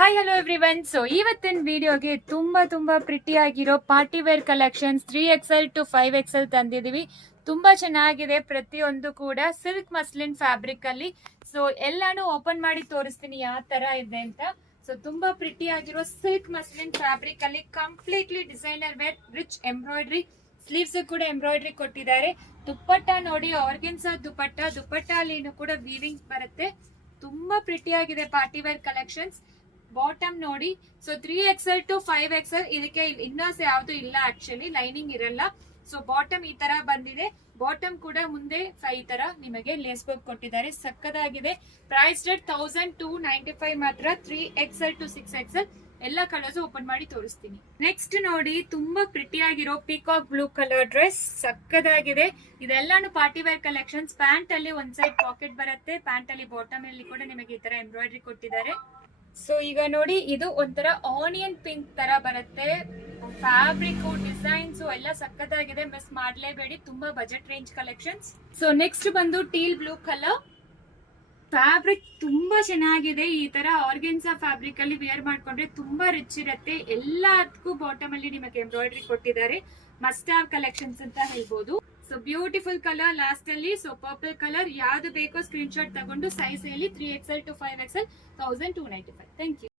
Hi hello everyone. So ಇವತ್ತಿನ ವಿಡಿಯೋಗೆ ತುಂಬಾ ಪ್ರಿಟಿ ಆಗಿರೋ party wear collections 3XL to 5XL ತಂದಿದೀವಿ. ತುಂಬಾ ಚೆನ್ನಾಗಿದೆ. ಪ್ರತಿಯೊಂದು ಕೂಡ ಸಿಲ್ಕ್ ಮಸ್ಲಿನ್ ಫ್ಯಾಬ್ರಿಕ್ ಅಲ್ಲಿ. ಸೊ ಎಲ್ಲಾನು ಓಪನ್ ಮಾಡಿ ತೋರಿಸ್ತೀನಿ ಯಾವ ತರ ಇದೆ ಅಂತ. ಸೊ ತುಂಬಾ ಪ್ರಿಟಿ ಆಗಿರೋ ಸಿಲ್ಕ್ ಮಸ್ಲಿನ್ ಫ್ಯಾಬ್ರಿಕ್ ಅಲ್ಲಿ completely designer wear, rich embroidery, sleeves ಕೂಡ ಎಂಬ್ರಾಯ್ಡ್ರಿ ಕೊಟ್ಟಿದ್ದಾರೆ. ದುಪ್ಪಟ್ಟ ನೋಡಿ, ಆರ್ಗೆನ್ಸಾ ದುಪ್ಪಟ್ಟ ಅಲ್ಲಿನೂ ಕೂಡ ವೀವಿಂಗ್ ಬರುತ್ತೆ. ತುಂಬಾ ಪ್ರಿಟಿ ಆಗಿದೆ ಪಾರ್ಟಿ ವೇರ್ ಕಲೆಕ್ಷನ್ಸ್. ಬಾಟಮ್ ನೋಡಿ, ಸೊ 3XL to 5XL ಇದಕ್ಕೆ ಇನ್ನರ್ಸ್ ಯಾವ್ದು ಇಲ್ಲ, ಆಕ್ಚುಲಿ ಲೈನಿಂಗ್ ಇರಲ್ಲ. ಸೊ ಬಾಟಮ್ ಈ ತರ ಬಂದಿದೆ. ಬಾಟಮ್ ಕೂಡ ಮುಂದೆ ಈ ತರ ನಿಮಗೆ ಲೇಸ್ ವರ್ಕ್ ಕೊಟ್ಟಿದ್ದಾರೆ. ಸಕ್ಕದಾಗಿದೆ. ಪ್ರೈಸ್ ರೇಟ್ 1295 ಮಾತ್ರ. 3XL to 6XL ಎಲ್ಲ ಕಲರ್ಸ್ ಓಪನ್ ಮಾಡಿ ತೋರಿಸ್ತೀನಿ. ನೆಕ್ಸ್ಟ್ ನೋಡಿ, ತುಂಬಾ ಪ್ರಿಟಿ ಆಗಿರೋ ಪೀಕಾಕ್ ಬ್ಲೂ ಕಲರ್ ಡ್ರೆಸ್. ಸಕ್ಕದಾಗಿದೆ. ಇದೆಲ್ಲಾನು ಪಾರ್ಟಿ ವೇರ್ ಕಲೆಕ್ಷನ್ಸ್. ಪ್ಯಾಂಟ್ ಅಲ್ಲಿ ಒಂದ್ ಸೈಡ್ ಪಾಕೆಟ್ ಬರುತ್ತೆ. ಪ್ಯಾಂಟ್ ಅಲ್ಲಿ ಬಾಟಮ್ ಅಲ್ಲಿ ಕೂಡ ನಿಮಗೆ ಈ ತರ ಎಂಬ್ರಾಯ್ಡ್ರಿ ಕೊಟ್ಟಿದ್ದಾರೆ. ಸೊ ಈಗ ನೋಡಿ, ಇದು ಒಂಥರ ಆನಿಯನ್ ಪಿಂಕ್ ತರ ಬರುತ್ತೆ. ಫ್ಯಾಬ್ರಿಕ್, ಡಿಸೈನ್ಸ್ ಎಲ್ಲ ಸಕ್ಕತ್ತಾಗಿದೆ. ಮಿಸ್ ಮಾಡ್ಲೇಬೇಡಿ. ತುಂಬಾ budget range collections. So next ಬಂದು ಟೀಲ್ ಬ್ಲೂ ಕಲರ್. ಫ್ಯಾಬ್ರಿಕ್ ತುಂಬಾ ಚೆನ್ನಾಗಿದೆ. ಈ ತರ ಆರ್ಗೆನ್ಸಾ ಫ್ಯಾಬ್ರಿಕ್ ಅಲ್ಲಿ ವೇರ್ ಮಾಡ್ಕೊಂಡ್ರೆ ತುಂಬಾ ರಿಚ್ ಇರುತ್ತೆ. ಎಲ್ಲದಕ್ಕೂ ಬಾಟಮ್ ಅಲ್ಲಿ ನಿಮಗೆ ಎಂಬ್ರಾಯ್ಡ್ರಿ ಕೊಟ್ಟಿದ್ದಾರೆ. ಮಸ್ಟ್ ಹ್ಯಾವ್ ಕಲೆಕ್ಷನ್ಸ್ ಅಂತ ಹೇಳ್ಬೋದು. ಸೊ ಬ್ಯೂಟಿಫುಲ್ ಕಲರ್ ಲಾಸ್ಟ್ ಅಲ್ಲಿ. ಸೊ ಪರ್ಪಲ್ ಕಲರ್ ಯಾವ್ದು ಬೇಕೋ ಸ್ಕ್ರೀನ್ ಶಾಟ್ ತಗೊಂಡು ಸೈಜ್ ಹೇಳಿ. 3XL to 5XL 1295. Thank you.